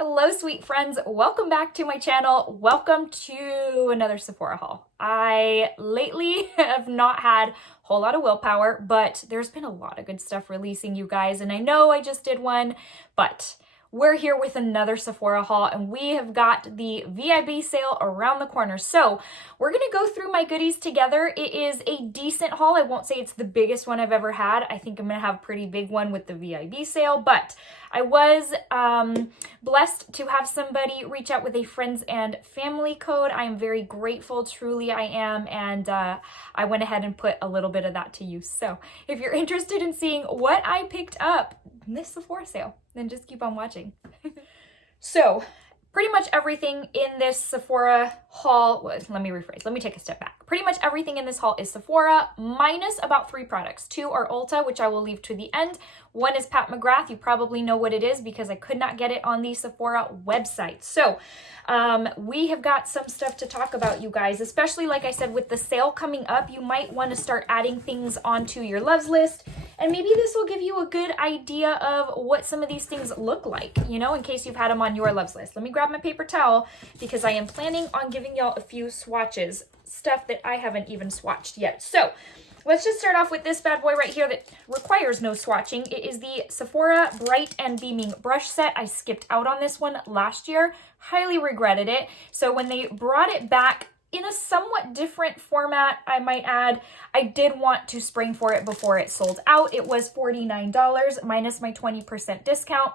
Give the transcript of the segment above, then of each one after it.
Hello, sweet friends. Welcome back to my channel. Welcome to another Sephora haul. I lately have not had a whole lot of willpower, but there's been a lot of good stuff releasing, you guys. And I know I just did one, but we're here with another Sephora haul and we have got the VIB sale around the corner. So we're going to go through my goodies together. It is a decent haul. I won't say it's the biggest one I've ever had. I think I'm going to have a pretty big one with the VIB sale, but I was blessed to have somebody reach out with a friends and family code. I am very grateful, truly I am, and I went ahead and put a little bit of that to use. So if you're interested in seeing what I picked up in this Sephora sale, then just keep on watching. So pretty much everything in this Sephora haul, let me rephrase, let me take a step back. Pretty much everything in this haul is Sephora, minus about 3 products. 2 are Ulta, which I will leave to the end. 1 is Pat McGrath. You probably know what it is because I could not get it on the Sephora website. So we have got some stuff to talk about, you guys, especially like I said, with the sale coming up, you might want to start adding things onto your loves list. And maybe this will give you a good idea of what some of these things look like, you know, in case you've had them on your loves list. Let me grab my paper towel because I am planning on giving y'all a few swatches, stuff that I haven't even swatched yet. So let's just start off with this bad boy right here that requires no swatching. It is the Sephora Bright and Beaming Brush Set. I skipped out on this one last year. Highly regretted it. So when they brought it back in a somewhat different format, I might add, I did want to spring for it before it sold out. It was $49 minus my 20% discount.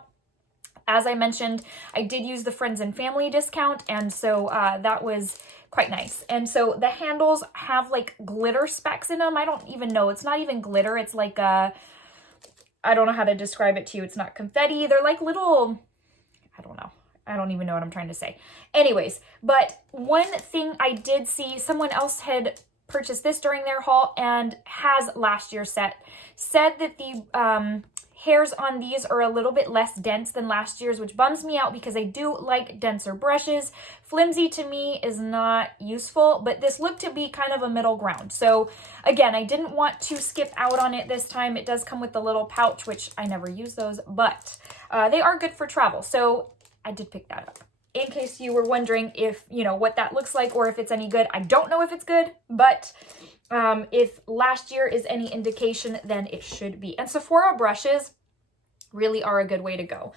As I mentioned, I did use the friends and family discount, and so that was quite nice. And so the handles have like glitter specks in them. I don't even know. It's not even glitter. It's like I don't know how to describe it to you. It's not confetti. They're like little, I don't know. I don't even know what I'm trying to say. Anyways, but one thing I did see, someone else had purchased this during their haul and has last year's set, said that the hairs on these are a little bit less dense than last year's, which bums me out because I do like denser brushes. Flimsy to me is not useful, but this looked to be kind of a middle ground. So again, I didn't want to skip out on it this time. It does come with the little pouch, which I never use those, but they are good for travel. So I did pick that up. In case you were wondering if, you know, what that looks like or if it's any good. I don't know if it's good, but if last year is any indication, then it should be. And Sephora brushes really are a good way to go.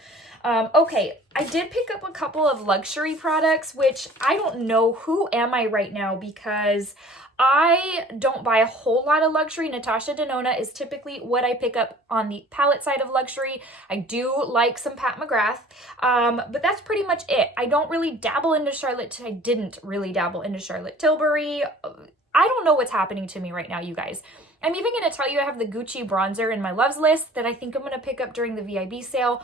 Okay, I did pick up a couple of luxury products, which I don't know who am I right now because I don't buy a whole lot of luxury. Natasha Denona is typically what I pick up on the palette side of luxury. I do like some Pat McGrath, but that's pretty much it. I don't really dabble into Charlotte. I didn't really dabble into Charlotte Tilbury. I don't know what's happening to me right now, you guys. I'm even going to tell you I have the Gucci bronzer in my loves list that I think I'm going to pick up during the VIB sale.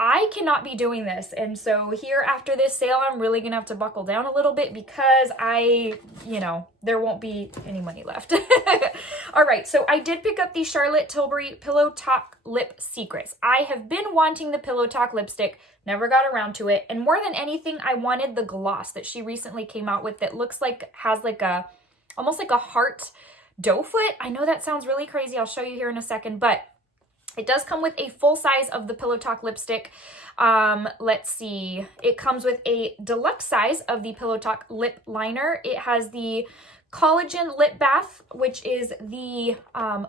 I cannot be doing this. And so here after this sale, I'm really going to have to buckle down a little bit because there won't be any money left. All right. So I did pick up the Charlotte Tilbury Pillow Talk Lip Secrets. I have been wanting the Pillow Talk lipstick, never got around to it. And more than anything, I wanted the gloss that she recently came out with that looks like, has like almost like a heart doe foot. I know that sounds really crazy. I'll show you here in a second, but it does come with a full size of the Pillow Talk lipstick. Let's see. It comes with a deluxe size of the Pillow Talk lip liner. It has the Collagen Lip Bath, which is the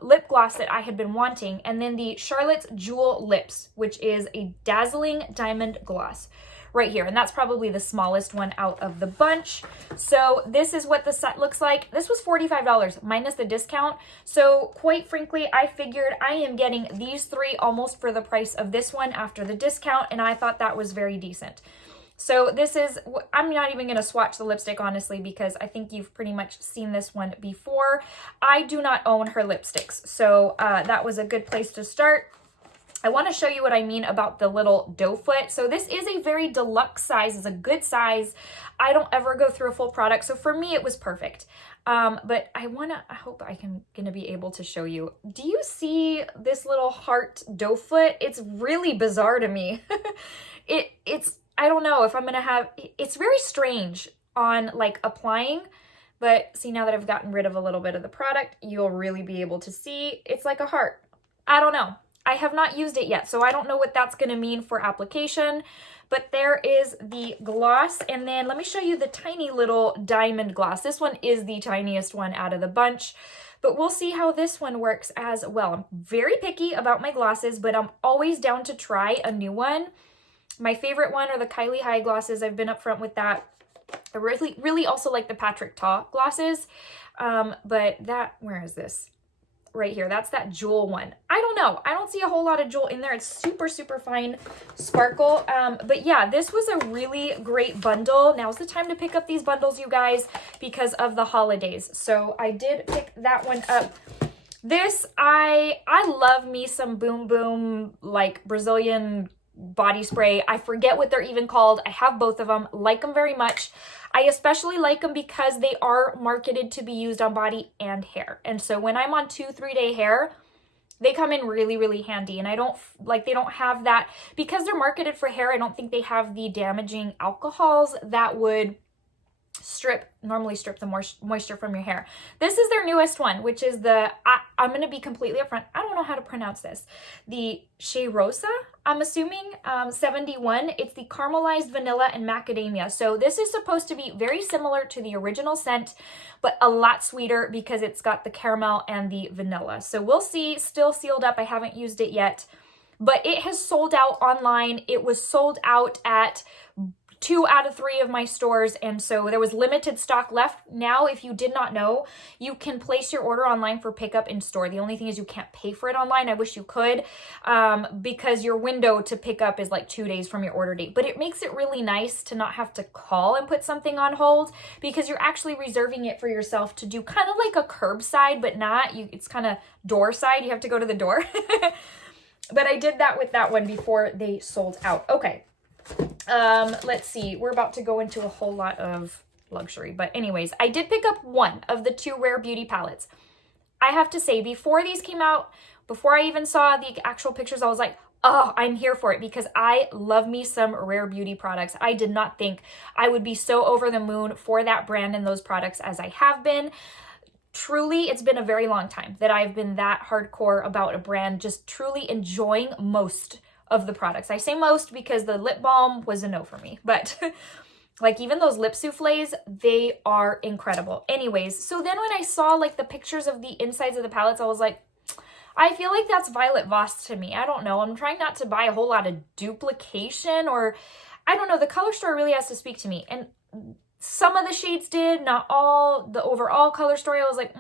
lip gloss that I had been wanting, and then the Charlotte's Jewel Lips, which is a dazzling diamond gloss right here. And that's probably the smallest one out of the bunch. So this is what the set looks like. This was $45 minus the discount. So quite frankly, I figured I am getting these 3 almost for the price of this one after the discount. And I thought that was very decent. So this is, I'm not even going to swatch the lipstick, honestly, because I think you've pretty much seen this one before. I do not own her lipsticks. So that was a good place to start. I want to show you what I mean about the little doe foot. So this is a very deluxe size. It's a good size. I don't ever go through a full product. So for me, it was perfect. But I hope I'm going to be able to show you. Do you see this little heart doe foot? It's really bizarre to me. I don't know if I'm going to have, it's very strange on like applying, but see, now that I've gotten rid of a little bit of the product, you'll really be able to see it's like a heart. I don't know. I have not used it yet, so I don't know what that's going to mean for application, But there is the gloss, and then let me show you the tiny little diamond gloss. This one is the tiniest one out of the bunch, but we'll see how this one works as well. I'm very picky about my glosses, but I'm always down to try a new one. My favorite one are the Kylie High glosses. I've been upfront with that. I really also like the Patrick Ta glosses, but that, where is this? Right here, that's that jewel one. I don't know, I don't see a whole lot of jewel in there. It's super fine sparkle, but yeah, this was a really great bundle. Now's the time to pick up these bundles, you guys, because of the holidays. So I did pick that one up. This, I love me some Boom Boom, like Brazilian body spray. I forget what they're even called. I have both of them, like them very much. I especially like them because they are marketed to be used on body and hair. And so when I'm on 2-3 day hair, they come in really handy. And I don't like, they don't have that, because they're marketed for hair, I don't think they have the damaging alcohols that would normally strip the moisture from your hair. This is their newest one, which is the, I'm going to be completely upfront, I don't know how to pronounce this. The Cheirosa, I'm assuming, 71. It's the caramelized vanilla and macadamia. So this is supposed to be very similar to the original scent, but a lot sweeter because it's got the caramel and the vanilla. So we'll see. Still sealed up. I haven't used it yet, but it has sold out online. It was sold out at 2 out of 3 of my stores, and so there was limited stock left. Now, if you did not know, you can place your order online for pickup in store. The only thing is you can't pay for it online. I wish you could, because your window to pick up is like 2 days from your order date. But it makes it really nice to not have to call and put something on hold, because you're actually reserving it for yourself to do kind of like a curbside, but not. It's kind of door side. You have to go to the door. But I did that with that one before they sold out. Okay. Let's see, we're about to go into a whole lot of luxury, but anyways, I did pick up one of the 2 Rare Beauty palettes. I have to say, before these came out, before I even saw the actual pictures, I was like, oh, I'm here for it, because I love me some Rare Beauty products. I did not think I would be so over the moon for that brand and those products as I have been. Truly, it's been a very long time that I've been that hardcore about a brand, just truly enjoying most of the products. I say most because the lip balm was a no for me, but like even those lip souffles, they are incredible. Anyways, so then when I saw like the pictures of the insides of the palettes, I was like, I feel like that's Violet Voss to me. I don't know. I'm trying not to buy a whole lot of duplication, or I don't know. The color story really has to speak to me. And some of the shades did, not all. The overall color story, I was like,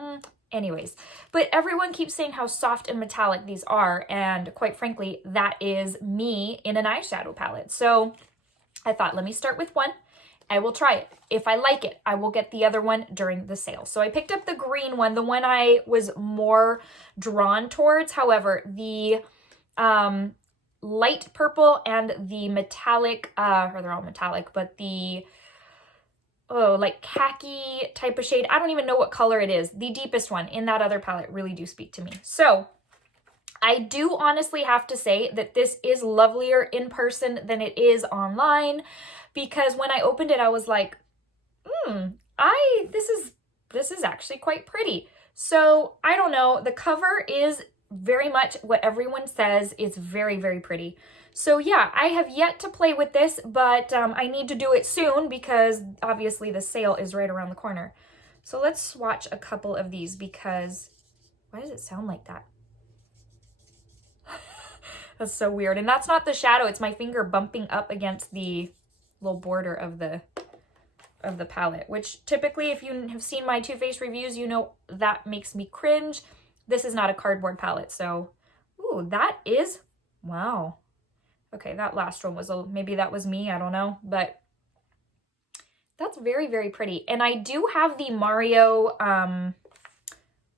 anyways, but everyone keeps saying how soft and metallic these are, and quite frankly, that is me in an eyeshadow palette. So I thought, let me start with one. I will try it. If I like it, I will get the other one during the sale. So I picked up the green one, the one I was more drawn towards. However, the light purple and the metallic, or they're all metallic, but the like khaki type of shade. I don't even know what color it is. The deepest one in that other palette really do speak to me. So I do honestly have to say that this is lovelier in person than it is online, because when I opened it, I was like, this is actually quite pretty. So I don't know. The cover is very much what everyone says. It's very pretty. So yeah, I have yet to play with this, but I need to do it soon because obviously the sale is right around the corner. So let's swatch a couple of these, because why does it sound like that? That's so weird. And that's not the shadow. It's my finger bumping up against the little border of the palette, which typically, if you have seen my Too Faced reviews, you know that makes me cringe. This is not a cardboard palette. So, ooh, that is, wow. Okay, that last one was, maybe that was me, I don't know, but that's very pretty. And I do have the Mario,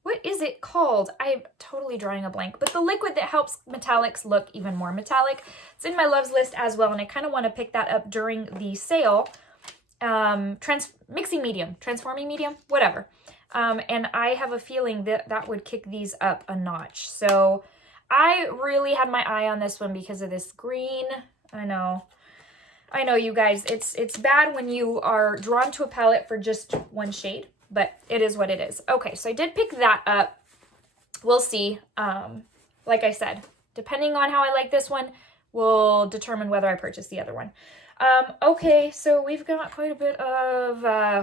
what is it called? I'm totally drawing a blank, but the liquid that helps metallics look even more metallic. It's in my loves list as well, and I kind of want to pick that up during the sale. Mixing medium, transforming medium, whatever. And I have a feeling that that would kick these up a notch. So I really had my eye on this one because of this green. I know you guys, it's bad when you are drawn to a palette for just one shade, but it is what it is. Okay, so I did pick that up. We'll see. Like I said, depending on how I like this one, will determine whether I purchase the other one. Okay, so we've got quite a bit of,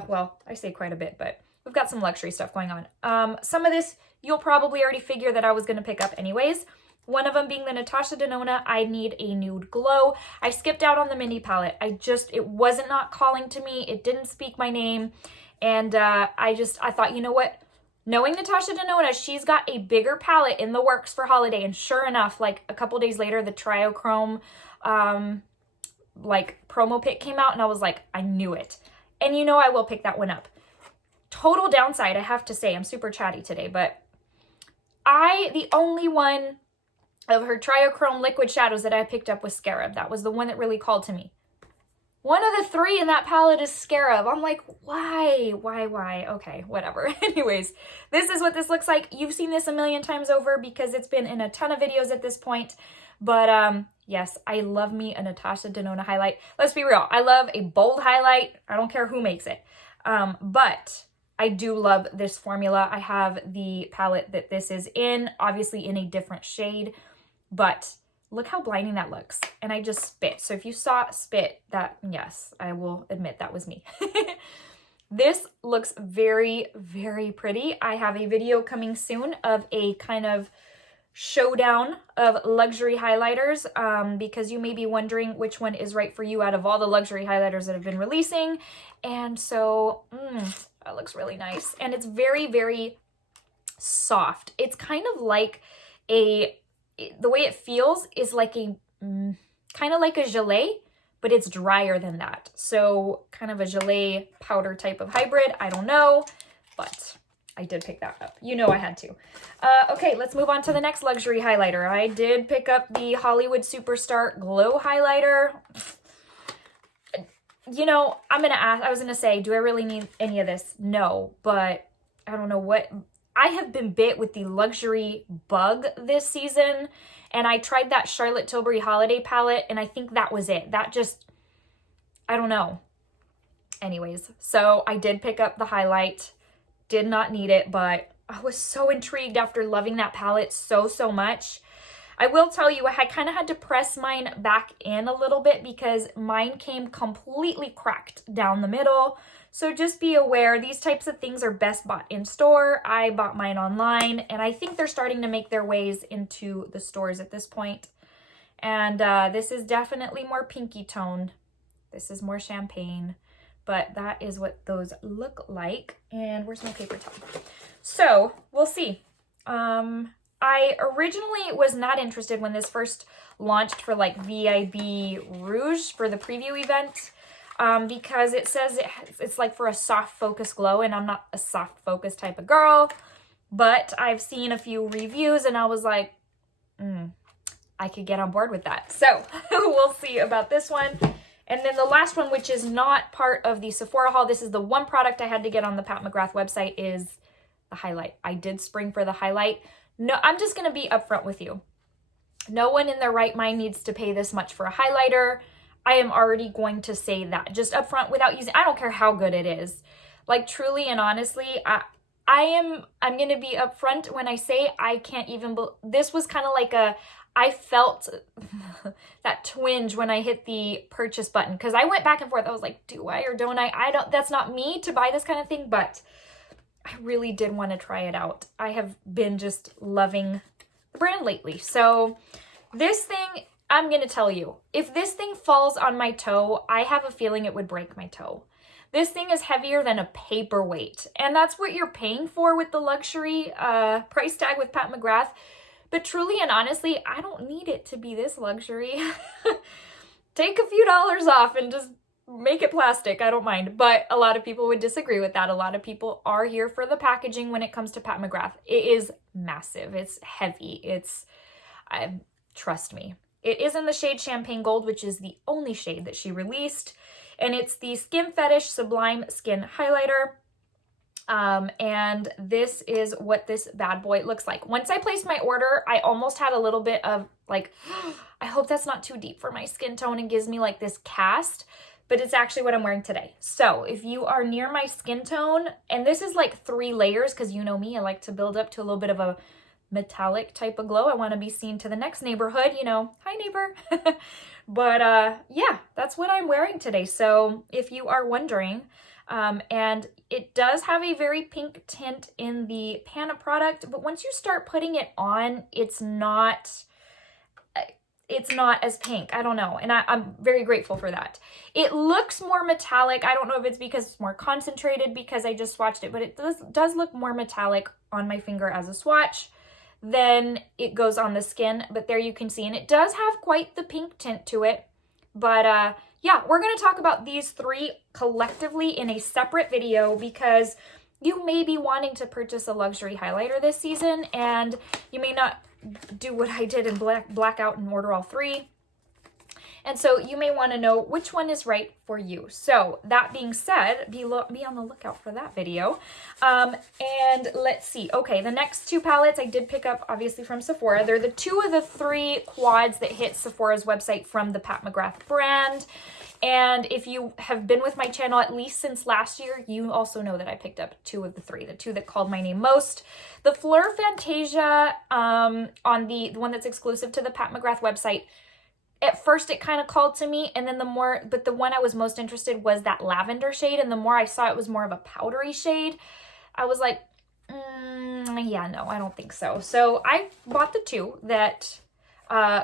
well, I say quite a bit, but we've got some luxury stuff going on. Some of this you'll probably already figure that I was going to pick up anyways. One of them being the Natasha Denona, I Need a Nude Glow. I skipped out on the mini palette. It wasn't not calling to me. It didn't speak my name. And I thought, you know what? Knowing Natasha Denona, she's got a bigger palette in the works for holiday. And sure enough, like a couple days later, the Triochrome like promo pic came out and I was like, I knew it. And you know I will pick that one up. Total downside, I have to say, I'm super chatty today, but the only one of her Triochrome liquid shadows that I picked up was Scarab. That was the one that really called to me. One of the three in that palette is Scarab. I'm like, why? Okay, whatever. Anyways, this is what this looks like. You've seen this a million times over because it's been in a ton of videos at this point. But yes, I love me a Natasha Denona highlight. Let's be real. I love a bold highlight. I don't care who makes it. But I do love this formula. I have the palette that this is in, obviously in a different shade. But look how blinding that looks. And I just spit. So if you saw spit, yes, I will admit that was me. This looks very, very pretty. I have a video coming soon of a kind of showdown of luxury highlighters because you may be wondering which one is right for you out of all the luxury highlighters that have been releasing. And so that looks really nice. And it's very, very soft. It's kind of like the way it feels is like kind of like a gelée, but it's drier than that. So kind of a gelée powder type of hybrid. I don't know, but I did pick that up. You know I had to. Okay, let's move on to the next luxury highlighter. I did pick up the Hollywood Superstar Glow Highlighter. You know, I was going to say, do I really need any of this? No, but I don't know what. I have been bit with the luxury bug this season, and I tried that Charlotte Tilbury holiday palette, and I think that was it. That just, I don't know. Anyways, so I did pick up the highlight. Did not need it, but I was so intrigued after loving that palette so much. I will tell you, I kind of had to press mine back in a little bit because mine came completely cracked down the middle. So just be aware, these types of things are best bought in store. I bought mine online, and I think they're starting to make their ways into the stores at this point. And this is definitely more pinky toned. This is more champagne, but that is what those look like. And where's my paper towel? So we'll see. I originally was not interested when this first launched for like VIB Rouge for the preview event. Because it says it's like for a soft focus glow, and I'm not a soft focus type of girl, but I've seen a few reviews and I was like, I could get on board with that. So we'll see about this one. And then the last one, which is not part of the Sephora haul, this is the one product I had to get on the Pat McGrath website, is the highlight. I did spring for the highlight. No, I'm just going to be upfront with you. No one in their right mind needs to pay this much for a highlighter. I am already going to say that just up front without using, I don't care how good it is. Like truly and honestly, I'm going to be upfront when I say I can't even, this was kind of like I felt that twinge when I hit the purchase button because I went back and forth. I was like, do I or don't I? That's not me to buy this kind of thing, but I really did want to try it out. I have been just loving the brand lately. So this thing, I'm going to tell you, if this thing falls on my toe, I have a feeling it would break my toe. This thing is heavier than a paperweight, and that's what you're paying for with the luxury price tag with Pat McGrath. But truly and honestly, I don't need it to be this luxury. Take a few dollars off and just make it plastic. I don't mind. But a lot of people would disagree with that. A lot of people are here for the packaging when it comes to Pat McGrath. It is massive. It's heavy. Trust me. It is in the shade Champagne Gold, which is the only shade that she released. And it's the Skin Fetish Sublime Skin Highlighter. And this is what this bad boy looks like. Once I placed my order, I almost had a little bit of like, I hope that's not too deep for my skin tone and gives me like this cast. But it's actually what I'm wearing today. So if you are near my skin tone, and this is like 3 layers, because you know me, I like to build up to a little bit of a metallic type of glow. I want to be seen to the next neighborhood, you know, hi neighbor. But yeah, that's what I'm wearing today. So if you are wondering, and it does have a very pink tint in the Pana product, but once you start putting it on, it's not as pink. I don't know. And I'm very grateful for that. It looks more metallic. I don't know if it's because it's more concentrated because I just swatched it, but it does look more metallic on my finger as a swatch than it goes on the skin. But there you can see, and it does have quite the pink tint to it. But yeah, we're going to talk about these three collectively in a separate video because you may be wanting to purchase a luxury highlighter this season, and you may not do what I did and black out and order all three. And so you may want to know which one is right for you. So that being said, be on the lookout for that video. And let's see. Okay, the next two palettes I did pick up obviously from Sephora. They're the two of the three quads that hit Sephora's website from the Pat McGrath brand. And if you have been with my channel at least since last year, you also know that I picked up two of the three, the two that called my name most. The Fleur Fantasia on the one that's exclusive to the Pat McGrath website, at first it kind of called to me, and then but the one I was most interested was that lavender shade, and the more I saw it was more of a powdery shade, I was like, yeah, no, I don't think so. So I bought the two that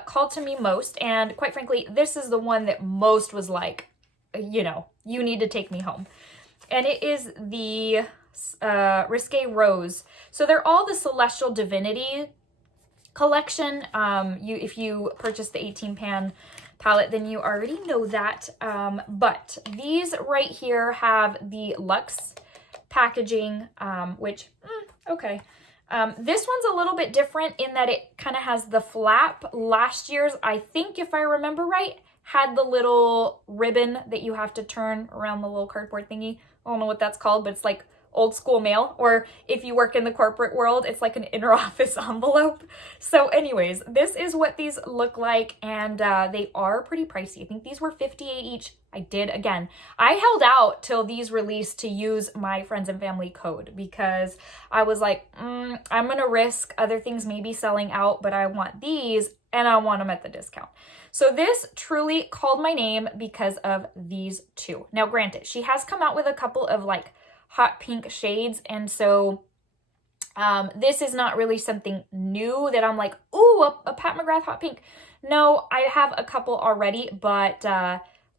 called to me most, and quite frankly, this is the one that most was like, you know, you need to take me home. And it is the Risque Rose. So they're all the Celestial Divinity collection. If you purchase the 18 pan palette, then you already know that. But these right here have the Luxe packaging, which, okay. This one's a little bit different in that it kind of has the flap. Last year's, I think if I remember right, had the little ribbon that you have to turn around the little cardboard thingy. I don't know what that's called, but it's like old school mail, or if you work in the corporate world, it's like an inner office envelope. So anyways, this is what these look like, and they are pretty pricey. I think these were $58 each. I held out till these released to use my friends and family code because I was like, I'm gonna risk other things maybe selling out, but I want these and I want them at the discount. So this truly called my name because of these two. Now granted, she has come out with a couple of like hot pink shades, and so this is not really something new that I'm like, ooh, a Pat McGrath hot pink. No, I have a couple already, but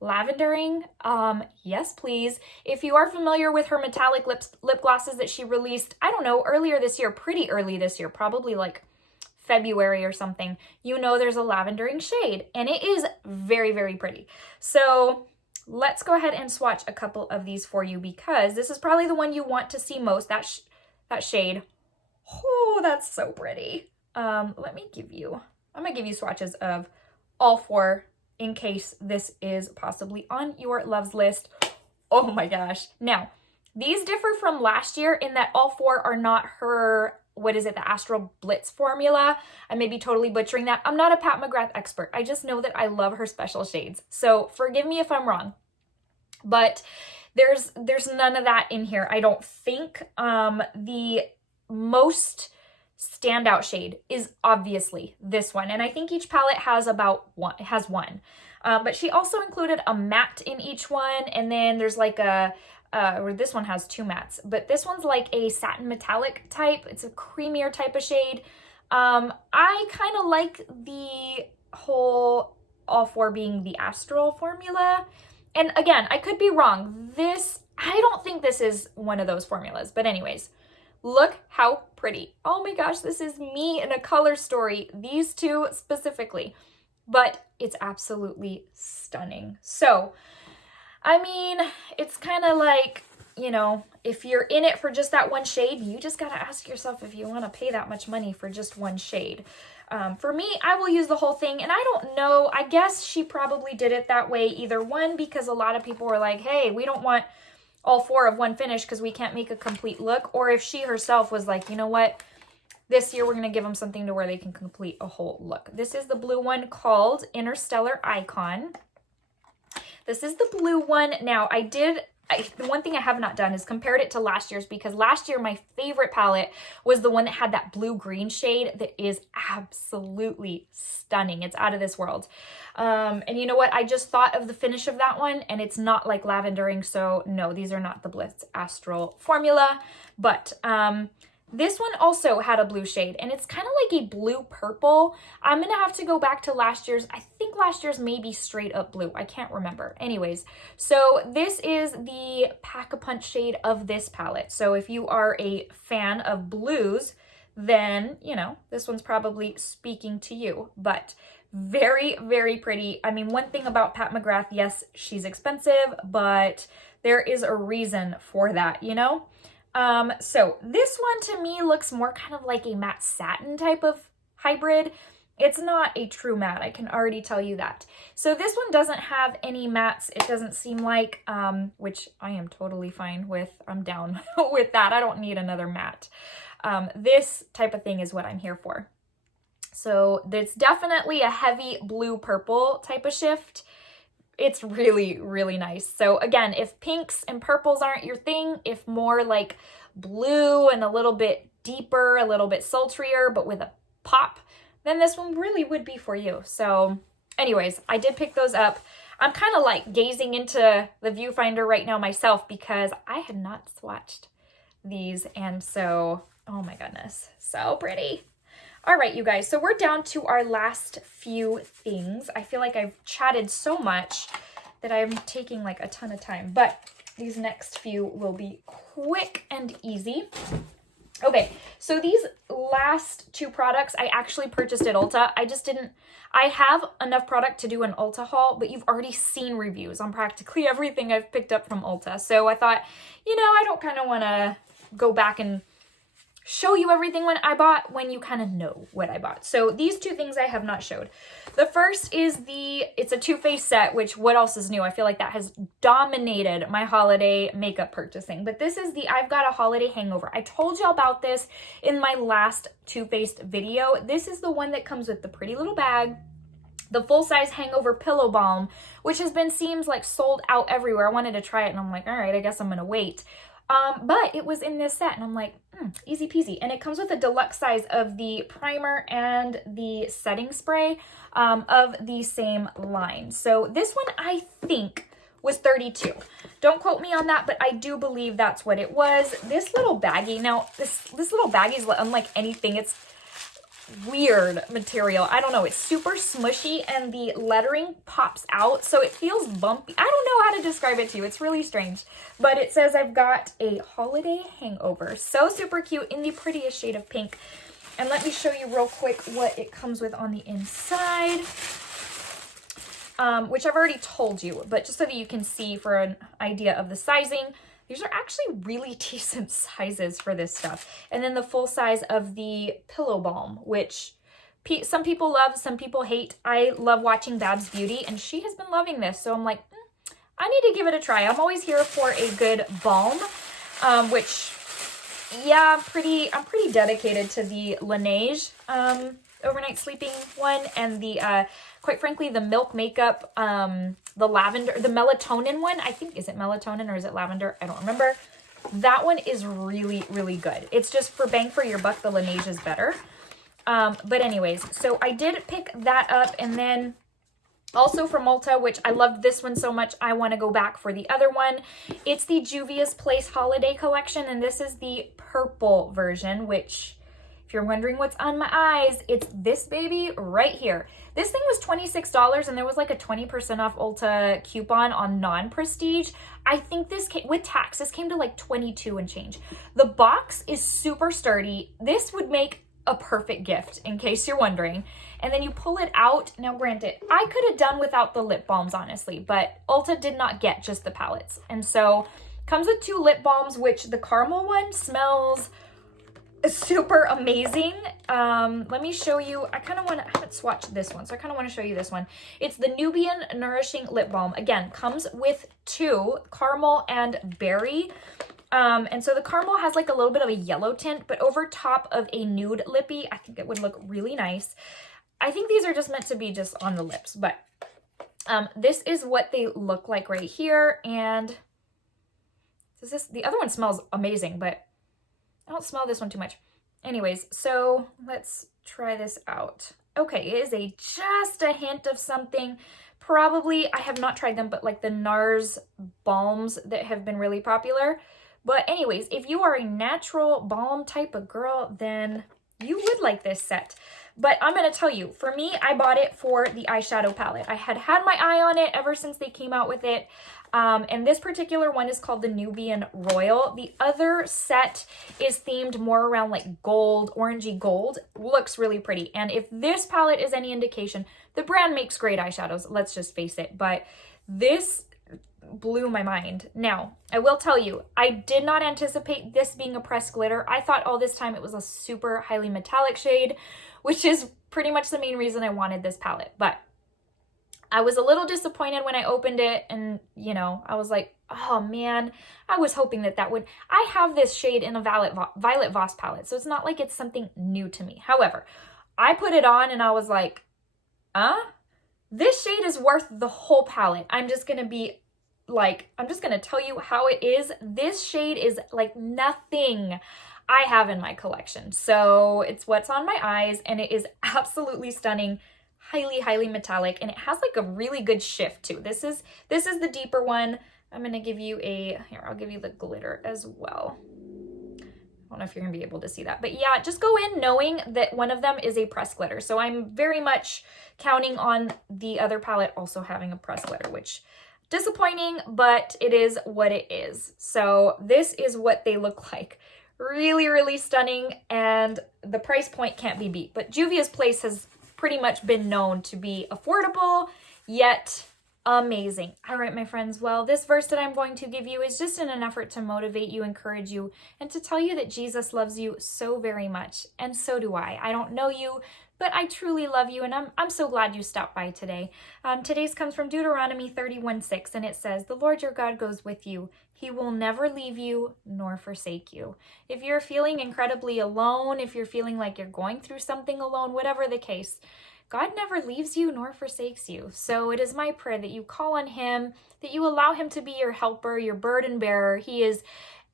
lavendering, yes please. If you are familiar with her metallic lip glosses that she released, I don't know, earlier this year, pretty early this year, probably like February or something, you know there's a lavendering shade, and it is very, very pretty. So let's go ahead and swatch a couple of these for you because this is probably the one you want to see most, that shade. Oh, that's so pretty. I'm gonna give you swatches of all four in case this is possibly on your loves list. Oh my gosh. Now, these differ from last year in that all four are not her, the Astral Blitz formula. I may be totally butchering that. I'm not a Pat McGrath expert. I just know that I love her special shades. So forgive me if I'm wrong. But there's none of that in here, I don't think. The most standout shade is obviously this one, and I think each palette has one. But she also included a matte in each one, and then there's like or this one has two mattes, but this one's like a satin metallic type. It's a creamier type of shade. I kind of like the whole all four being the Astral formula. And again, I could be wrong. I don't think this is one of those formulas, but anyways, look how pretty. Oh my gosh, this is me in a color story, these two specifically, but it's absolutely stunning. So, I mean, it's kind of like, you know, if you're in it for just that one shade, you just got to ask yourself if you want to pay that much money for just one shade. For me, I will use the whole thing, and I don't know, I guess she probably did it that way, either one, because a lot of people were like, hey, we don't want all four of one finish because we can't make a complete look, or if she herself was like, you know what, this year we're going to give them something to where they can complete a whole look. This is the blue one called Interstellar Icon. This is the blue one. Now, I did the one thing I have not done is compared it to last year's, because last year my favorite palette was the one that had that blue-green shade that is absolutely stunning. It's out of this world. And you know what? I just thought of the finish of that one, and it's not like lavendering, so no, these are not the Bliss Astral formula, but this one also had a blue shade, and it's kind of like a blue purple. I'm gonna have to go back to last year's. I think last year's may be straight up blue. I can't remember. Anyways, so this is the Pack-a-Punch shade of this palette. So if you are a fan of blues, then, you know, this one's probably speaking to you. But very, very pretty. I mean, one thing about Pat McGrath, yes, she's expensive, but there is a reason for that, you know? So this one to me looks more kind of like a matte satin type of hybrid. It's not a true matte, I can already tell you that. So this one doesn't have any mattes, it doesn't seem like, which I am totally fine with. I'm down with that. I don't need another matte. This type of thing is what I'm here for. So it's definitely a heavy blue purple type of shift. It's really, really nice. So again, if pinks and purples aren't your thing, if more like blue and a little bit deeper, a little bit sultrier, but with a pop, then this one really would be for you. So anyways, I did pick those up. I'm kind of like gazing into the viewfinder right now myself because I had not swatched these. And so, oh my goodness, so pretty. All right, you guys, so we're down to our last few things. I feel like I've chatted so much that I'm taking like a ton of time, but these next few will be quick and easy. Okay, so these last two products I actually purchased at Ulta. I have enough product to do an Ulta haul, but you've already seen reviews on practically everything I've picked up from Ulta. So I thought, you know, I don't kind of want to go back and show you everything when I bought when you kind of know what I bought. So these two things I have not showed. The first is it's a Too Faced set, which what else is new? I feel like that has dominated my holiday makeup purchasing. But this is the I've Got a Holiday Hangover. I told y'all about this in my last Too Faced video. This is the one that comes with the pretty little bag, the full-size Hangover Pillow Balm, which seems like sold out everywhere. I wanted to try it and I'm like, all right, I guess I'm gonna wait. But it was in this set and I'm like, easy peasy. And it comes with a deluxe size of the primer and the setting spray of the same line. So this one I think was $32. Don't quote me on that, but I do believe that's what it was. This little baggie, now this little baggie is unlike anything. It's weird material. I don't know. It's super smushy and the lettering pops out, so it feels bumpy. I don't know how to describe it to you. It's really strange. But it says I've got a holiday hangover. So super cute in the prettiest shade of pink. And let me show you real quick what it comes with on the inside. Which I've already told you, but just so that you can see for an idea of the sizing. These are actually really decent sizes for this stuff. And then the full size of the Pillow Balm, which some people love, some people hate. I love watching Babs Beauty, and she has been loving this. So I'm like, I need to give it a try. I'm always here for a good balm, which, yeah, I'm pretty dedicated to the Laneige overnight sleeping one, and the, quite frankly, the Milk Makeup, the lavender, the melatonin one, I think, is it melatonin or is it lavender? I don't remember. That one is really, really good. It's just for bang for your buck, the Laneige is better. But anyways, so I did pick that up, and then also from Ulta, which I loved this one so much, I want to go back for the other one. It's the Juvia's Place Holiday Collection, and this is the purple version, which, if you're wondering what's on my eyes, it's this baby right here. This thing was $26 and there was like a 20% off Ulta coupon on non-prestige. I think this came with tax. This came to like 22 and change. The box is super sturdy. This would make a perfect gift in case you're wondering. And then you pull it out. Now granted, I could have done without the lip balms honestly, but Ulta did not get just the palettes. And so comes with 2 lip balms, which the caramel one smells super amazing. Let me show you. I haven't swatched this one, so I kind of want to show you this one. It's the Nubian Nourishing Lip Balm. Again, comes with 2, caramel and berry. And so the caramel has like a little bit of a yellow tint, but over top of a nude lippy, I think it would look really nice. I think these are just meant to be just on the lips, but this is what they look like right here. And The other one smells amazing, but I don't smell this one too much. Anyways, so let's try this out. Okay, it is just a hint of something. Probably, I have not tried them, but like the NARS balms that have been really popular. But anyways, if you are a natural balm type of girl, then you would like this set. But I'm going to tell you, for me, I bought it for the eyeshadow palette. I had my eye on it ever since they came out with it. And this particular one is called the Nubian Royal. The other set is themed more around like gold, orangey gold. Looks really pretty. And if this palette is any indication, the brand makes great eyeshadows, let's just face it. But this blew my mind. Now, I will tell you, I did not anticipate this being a pressed glitter. I thought all this time it was a super highly metallic shade, which is pretty much the main reason I wanted this palette. But I was a little disappointed when I opened it, and you know, I was like, oh man, I was hoping that would. I have this shade in a Violet Voss palette, so it's not like it's something new to me. However, I put it on and I was like, this shade is worth the whole palette. I'm just gonna tell you how it is. This shade is like nothing I have in my collection. So it's what's on my eyes, and it is absolutely stunning. Highly metallic, and it has like a really good shift too. This is the deeper one. I'm gonna give you I'll give you the glitter as well. I don't know if you're gonna be able to see that, but yeah, just go in knowing that one of them is a pressed glitter. So I'm very much counting on the other palette also having a pressed glitter, which disappointing, but it is what it is. So this is what they look like. Really stunning, and the price point can't be beat. But Juvia's place has pretty much been known to be affordable, yet amazing. All right, my friends, well, this verse that I'm going to give you is just in an effort to motivate you, encourage you, and to tell you that Jesus loves you so very much, and so do I. I don't know you, but I truly love you, and I'm so glad you stopped by today. Today's comes from Deuteronomy 31:6, and it says, "The Lord your God goes with you. He will never leave you nor forsake you." If you're feeling incredibly alone, if you're feeling like you're going through something alone, whatever the case, God never leaves you nor forsakes you. So it is my prayer that you call on him, that you allow him to be your helper, your burden bearer. He is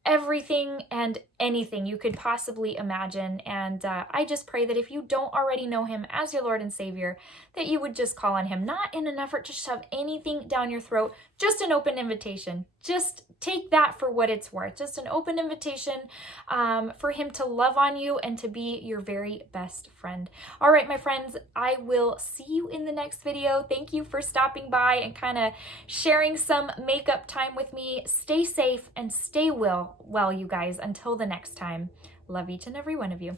everything and anything you could possibly imagine. And I just pray that if you don't already know him as your Lord and Savior, that you would just call on him, not in an effort to shove anything down your throat, just an open invitation. Just take that for what it's worth. Just an open invitation for him to love on you and to be your very best friend. All right, my friends, I will see you in the next video. Thank you for stopping by and kind of sharing some makeup time with me. Stay safe and stay well, you guys, until the next time. Love each and every one of you.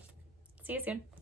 See you soon.